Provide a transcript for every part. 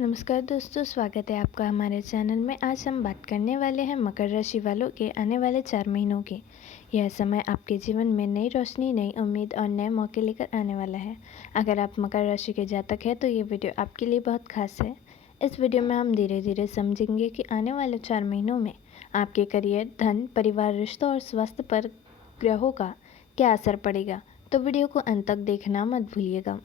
नमस्कार दोस्तों, स्वागत है आपका हमारे चैनल में। आज हम बात करने वाले हैं मकर राशि वालों के आने वाले 4 महीनों के। यह समय आपके जीवन में नई रोशनी, नई उम्मीद और नए मौके लेकर आने वाला है। अगर आप मकर राशि के जातक हैं तो ये वीडियो आपके लिए बहुत खास है। इस वीडियो में हम धीरे धीरे समझेंगे कि आने वाले 4 महीनों में आपके करियर, धन, परिवार, रिश्तों और स्वास्थ्य पर ग्रहों का क्या असर पड़ेगा। तो वीडियो को अंत तक देखना मत भूलिएगा,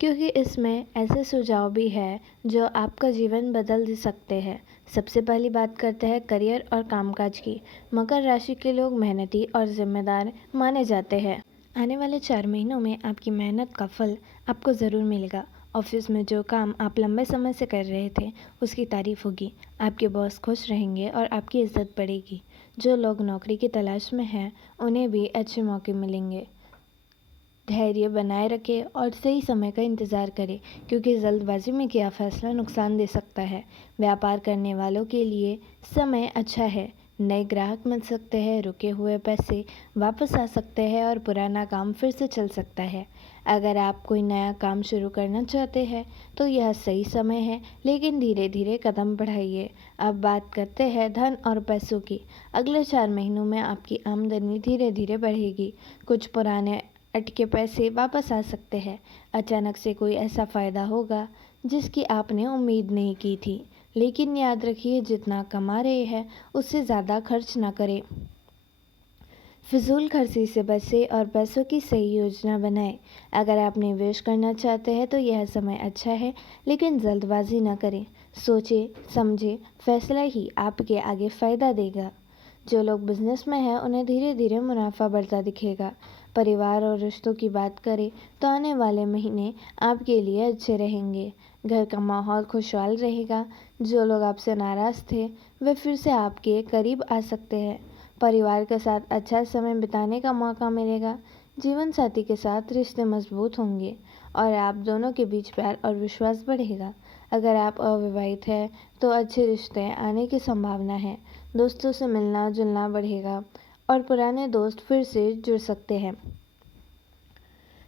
क्योंकि इसमें ऐसे सुझाव भी हैं जो आपका जीवन बदल सकते हैं। सबसे पहली बात करते हैं करियर और कामकाज की। मकर राशि के लोग मेहनती और जिम्मेदार माने जाते हैं। आने वाले 4 महीनों में आपकी मेहनत का फल आपको ज़रूर मिलेगा। ऑफिस में जो काम आप लंबे समय से कर रहे थे उसकी तारीफ होगी। आपके बॉस खुश रहेंगे और आपकी इज्जत बढ़ेगी। जो लोग नौकरी की तलाश में हैं उन्हें भी अच्छे मौके मिलेंगे। धैर्य बनाए रखें और सही समय का इंतज़ार करें, क्योंकि जल्दबाजी में किया फैसला नुकसान दे सकता है। व्यापार करने वालों के लिए समय अच्छा है। नए ग्राहक मिल सकते हैं, रुके हुए पैसे वापस आ सकते हैं और पुराना काम फिर से चल सकता है। अगर आप कोई नया काम शुरू करना चाहते हैं तो यह सही समय है, लेकिन धीरे धीरे कदम बढ़ाइए। अब बात करते हैं धन और पैसों की। अगले 4 महीनों में आपकी आमदनी धीरे धीरे बढ़ेगी। कुछ पुराने अटके पैसे वापस आ सकते हैं। अचानक से कोई ऐसा फ़ायदा होगा जिसकी आपने उम्मीद नहीं की थी। लेकिन याद रखिए, जितना कमा रहे हैं उससे ज़्यादा खर्च ना करें। फिजूल खर्ची से बचें और पैसों की सही योजना बनाएं। अगर आप निवेश करना चाहते हैं तो यह समय अच्छा है, लेकिन जल्दबाजी न करें। सोचें समझें, फैसला ही आपके आगे फ़ायदा देगा। जो लोग बिजनेस में हैं उन्हें धीरे धीरे मुनाफा बढ़ता दिखेगा। परिवार और रिश्तों की बात करें तो आने वाले महीने आपके लिए अच्छे रहेंगे। घर का माहौल खुशहाल रहेगा। जो लोग आपसे नाराज़ थे वे फिर से आपके करीब आ सकते हैं। परिवार के साथ अच्छा समय बिताने का मौका मिलेगा। जीवन साथी के साथ रिश्ते मजबूत होंगे और आप दोनों के बीच प्यार और विश्वास बढ़ेगा। अगर आप अविवाहित हैं तो अच्छे रिश्ते आने की संभावना है। दोस्तों से मिलना जुलना बढ़ेगा और पुराने दोस्त फिर से जुड़ सकते हैं।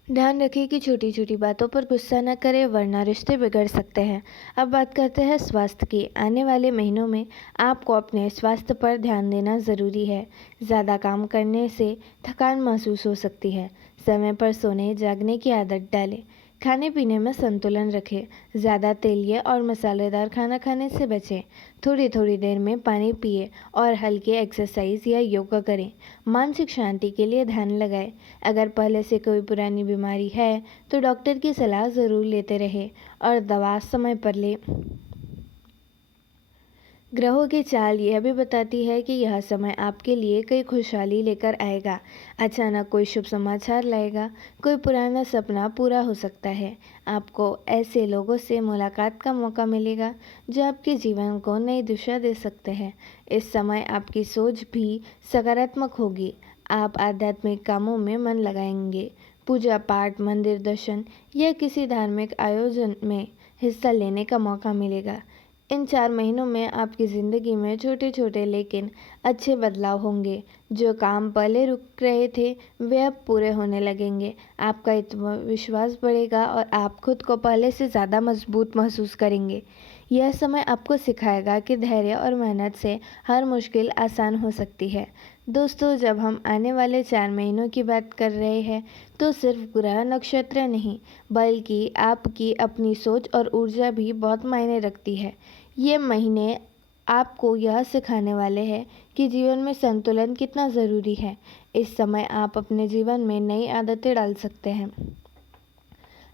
ध्यान रखें कि छोटी छोटी बातों पर गुस्सा न करें, वरना रिश्ते बिगड़ सकते हैं। अब बात करते हैं स्वास्थ्य की। आने वाले महीनों में आपको अपने स्वास्थ्य पर ध्यान देना ज़रूरी है। ज़्यादा काम करने से थकान महसूस हो सकती है। समय पर सोने जागने की आदत डालें। खाने पीने में संतुलन रखें। ज़्यादा तेलीय और मसालेदार खाना खाने से बचें। थोड़ी थोड़ी देर में पानी पिए और हल्की एक्सरसाइज या योगा करें। मानसिक शांति के लिए ध्यान लगाएं। अगर पहले से कोई पुरानी बीमारी है तो डॉक्टर की सलाह ज़रूर लेते रहें और दवा समय पर लें। ग्रहों की चाल यह भी बताती है कि यह समय आपके लिए कई खुशहाली लेकर आएगा। अचानक कोई शुभ समाचार लाएगा। कोई पुराना सपना पूरा हो सकता है। आपको ऐसे लोगों से मुलाकात का मौका मिलेगा जो आपके जीवन को नई दिशा दे सकते हैं। इस समय आपकी सोच भी सकारात्मक होगी। आप आध्यात्मिक कामों में मन लगाएंगे। पूजा पाठ, मंदिर दर्शन या किसी धार्मिक आयोजन में हिस्सा लेने का मौका मिलेगा। इन 4 महीनों में आपकी ज़िंदगी में छोटे छोटे लेकिन अच्छे बदलाव होंगे। जो काम पहले रुक रहे थे वे अब पूरे होने लगेंगे। आपका आत्मविश्वास बढ़ेगा और आप खुद को पहले से ज़्यादा मजबूत महसूस करेंगे। यह समय आपको सिखाएगा कि धैर्य और मेहनत से हर मुश्किल आसान हो सकती है। दोस्तों, जब हम आने वाले 4 महीनों की बात कर रहे हैं तो सिर्फ ग्रह नक्षत्र नहीं, बल्कि आपकी अपनी सोच और ऊर्जा भी बहुत मायने रखती है। ये महीने आपको यह सिखाने वाले हैं कि जीवन में संतुलन कितना ज़रूरी है। इस समय आप अपने जीवन में नई आदतें डाल सकते हैं।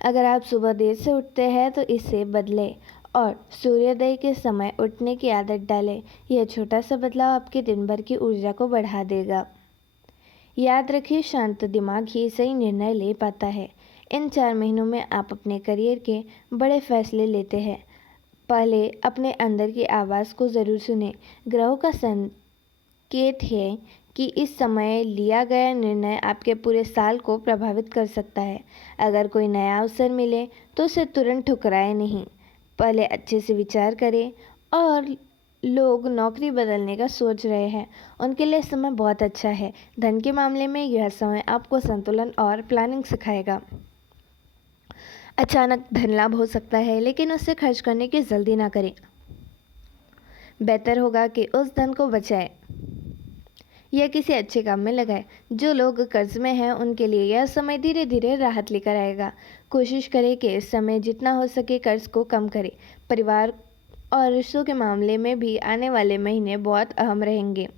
अगर आप सुबह देर से उठते हैं तो इसे बदलें और सूर्योदय के समय उठने की आदत डालें। यह छोटा सा बदलाव आपके दिन भर की ऊर्जा को बढ़ा देगा। याद रखिए, शांत दिमाग ही सही निर्णय ले पाता है। इन 4 महीनों में आप अपने करियर के बड़े फैसले लेते हैं। पहले अपने अंदर की आवाज़ को ज़रूर सुनें। ग्रहों का संकेत है कि इस समय लिया गया निर्णय आपके पूरे साल को प्रभावित कर सकता है। अगर कोई नया अवसर मिले तो उसे तुरंत ठुकराएं नहीं। पहले अच्छे से विचार करें। और लोग नौकरी बदलने का सोच रहे हैं उनके लिए समय बहुत अच्छा है। धन के मामले में यह समय आपको संतुलन और प्लानिंग सिखाएगा। अचानक धन लाभ हो सकता है, लेकिन उसे खर्च करने की जल्दी ना करें। बेहतर होगा कि उस धन को बचाएं या किसी अच्छे काम में लगाएं। जो लोग कर्ज में हैं उनके लिए यह समय धीरे धीरे राहत लेकर आएगा। कोशिश करें कि इस समय जितना हो सके कर्ज को कम करें। परिवार और रिश्तों के मामले में भी आने वाले महीने बहुत अहम रहेंगे।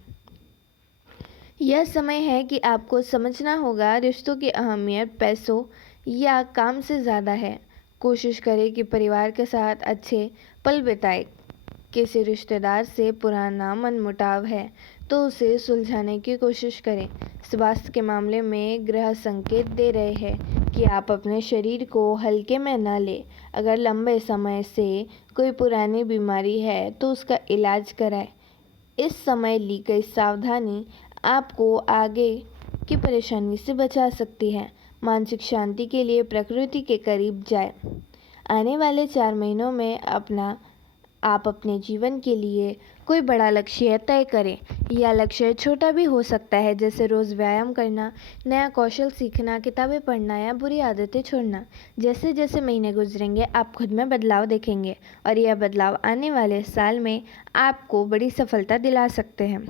यह समय है कि आपको समझना होगा रिश्तों की अहमियत पैसों या काम से ज़्यादा है। कोशिश करें कि परिवार के साथ अच्छे पल बिताएं। किसी रिश्तेदार से पुराना मनमुटाव है तो उसे सुलझाने की कोशिश करें। स्वास्थ्य के मामले में ग्रह संकेत दे रहे हैं कि आप अपने शरीर को हल्के में न लें। अगर लंबे समय से कोई पुरानी बीमारी है तो उसका इलाज कराएं। इस समय ली गई सावधानी आपको आगे की परेशानी से बचा सकती है। मानसिक शांति के लिए प्रकृति के करीब जाएं। आने वाले 4 महीनों में आप अपने जीवन के लिए कोई बड़ा लक्ष्य तय करें। यह लक्ष्य छोटा भी हो सकता है, जैसे रोज़ व्यायाम करना, नया कौशल सीखना, किताबें पढ़ना या बुरी आदतें छोड़ना। जैसे जैसे महीने गुजरेंगे आप खुद में बदलाव देखेंगे और यह बदलाव आने वाले साल में आपको बड़ी सफलता दिला सकते हैं।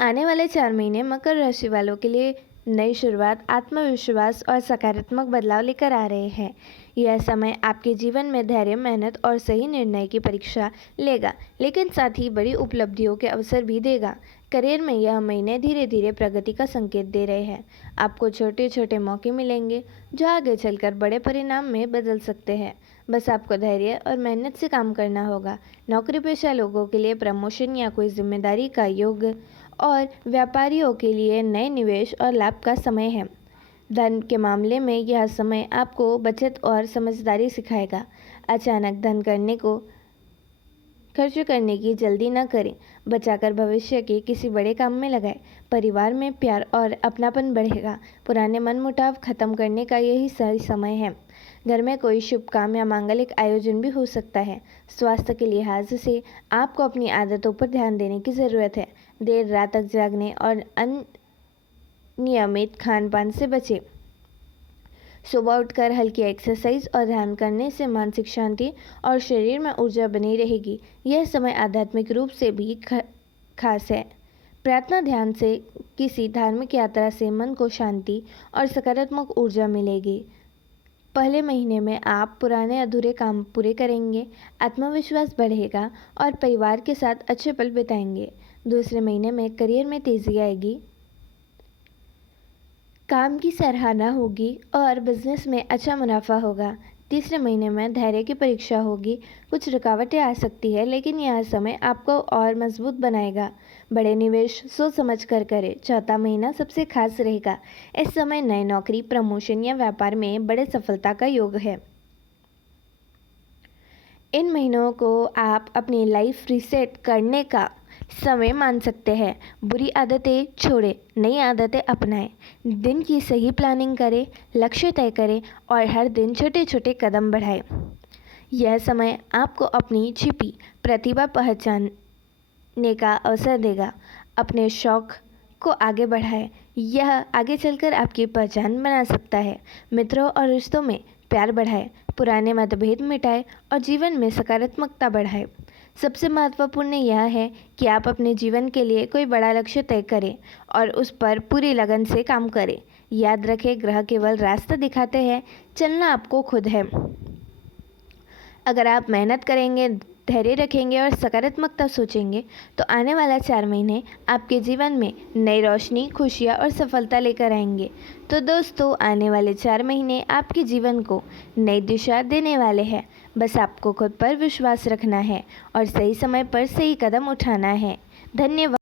आने वाले 4 महीने मकर राशि वालों के लिए नई शुरुआत, आत्मविश्वास और सकारात्मक बदलाव लेकर आ रहे हैं। यह समय आपके जीवन में धैर्य, मेहनत और सही निर्णय की परीक्षा लेगा, लेकिन साथ ही बड़ी उपलब्धियों के अवसर भी देगा। करियर में यह महीने धीरे धीरे प्रगति का संकेत दे रहे हैं। आपको छोटे छोटे मौके मिलेंगे जो आगे चलकर बड़े परिणाम में बदल सकते हैं। बस आपको धैर्य और मेहनत से काम करना होगा। नौकरी पेशा लोगों के लिए प्रमोशन या कोई जिम्मेदारी का योग और व्यापारियों के लिए नए निवेश और लाभ का समय है। धन के मामले में यह समय आपको बचत और समझदारी सिखाएगा। अचानक खर्च करने की जल्दी न करें। बचाकर भविष्य के किसी बड़े काम में लगाएं। परिवार में प्यार और अपनापन बढ़ेगा। पुराने मनमुटाव खत्म करने का यही सही समय है। घर में कोई शुभ काम या मांगलिक आयोजन भी हो सकता है। स्वास्थ्य के लिहाज से आपको अपनी आदतों पर ध्यान देने की ज़रूरत है। देर रात तक जागने और अनियमित खान पान से बचें। सुबह उठकर हल्की एक्सरसाइज और ध्यान करने से मानसिक शांति और शरीर में ऊर्जा बनी रहेगी। यह समय आध्यात्मिक रूप से भी खास है। प्रार्थना ध्यान से किसी धार्मिक यात्रा से मन को शांति और सकारात्मक ऊर्जा मिलेगी। पहले महीने में आप पुराने अधूरे काम पूरे करेंगे, आत्मविश्वास बढ़ेगा और परिवार के साथ अच्छे पल बिताएंगे। दूसरे महीने में करियर में तेजी आएगी, काम की सराहना होगी और बिजनेस में अच्छा मुनाफा होगा। तीसरे महीने में धैर्य की परीक्षा होगी। कुछ रुकावटें आ सकती है, लेकिन यह समय आपको और मजबूत बनाएगा। बड़े निवेश सोच समझ कर करें। चौथा महीना सबसे खास रहेगा। इस समय नई नौकरी, प्रमोशन या व्यापार में बड़े सफलता का योग है। इन महीनों को आप अपनी लाइफ रीसेट करने का समय मान सकते हैं। बुरी आदतें छोड़ें, नई आदतें अपनाएं। दिन की सही प्लानिंग करें, लक्ष्य तय करें और हर दिन छोटे छोटे कदम बढ़ाएं। यह समय आपको अपनी छिपी प्रतिभा पहचानने का अवसर देगा। अपने शौक को आगे बढ़ाएं, यह आगे चलकर आपकी पहचान बना सकता है। मित्रों और रिश्तों में प्यार बढ़ाएं, पुराने मतभेद मिटाएं और जीवन में सकारात्मकता बढ़ाएं। सबसे महत्वपूर्ण यह है कि आप अपने जीवन के लिए कोई बड़ा लक्ष्य तय करें और उस पर पूरी लगन से काम करें। याद रखें, ग्रह केवल रास्ता दिखाते हैं, चलना आपको खुद है। अगर आप मेहनत करेंगे, धैर्य रखेंगे और सकारात्मकता सोचेंगे तो आने वाला 4 महीने आपके जीवन में नई रोशनी, खुशियाँ और सफलता लेकर आएंगे। तो दोस्तों, आने वाले 4 महीने आपके जीवन को नई दिशा देने वाले हैं। बस आपको खुद पर विश्वास रखना है और सही समय पर सही कदम उठाना है। धन्यवाद।